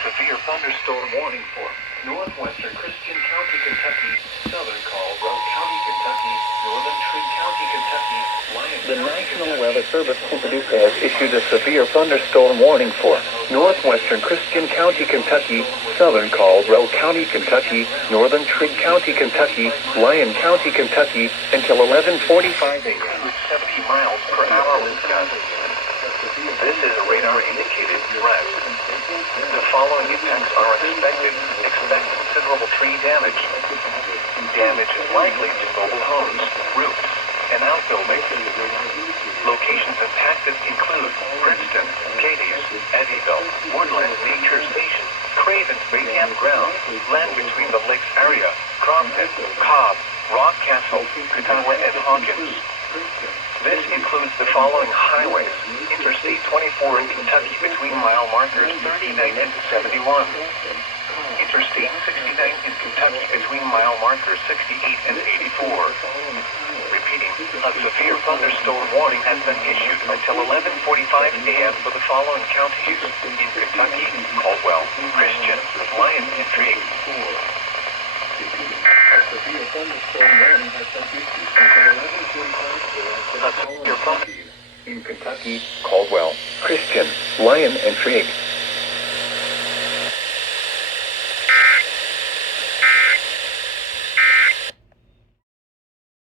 Severe thunderstorm warning for northwestern Christian County, Kentucky, southern Caldwell County, Kentucky, northern Trigg County, Kentucky, Lyon The County, National Kentucky, Weather Service in Paducah has issued a severe thunderstorm warning for northwestern Christian County, Kentucky, southern Caldwell County, Kentucky, northern Trigg County, Kentucky, Lyon County, Kentucky, until 11:45 a.m. 70 miles per hour wind gusts. This is a radar-indicated threat. The following impacts are expected. Expect considerable tree damage. Damage is likely to mobile homes, roofs, and outbuildings. Locations impacted include Princeton, Cadiz, Eddyville, Woodland Nature Station, Craven's Bay Campground, land between the lakes area, Crompton, Cobb, Rock Castle, Catawba, and Hawkins. This includes the following highways: Interstate 24 in Kentucky between mile markers 39 and 71. Interstate 69 in Kentucky between mile markers 68 and 84. Repeating, a severe thunderstorm warning has been issued until 11:45 a.m. for the following counties in Kentucky: Caldwell, Christian, Lyon, and Trigg. A severe thunderstorm warning has been issued until 11:45 a.m. for the following counties in Kentucky: Caldwell, Christian, Lyon, and Trigg.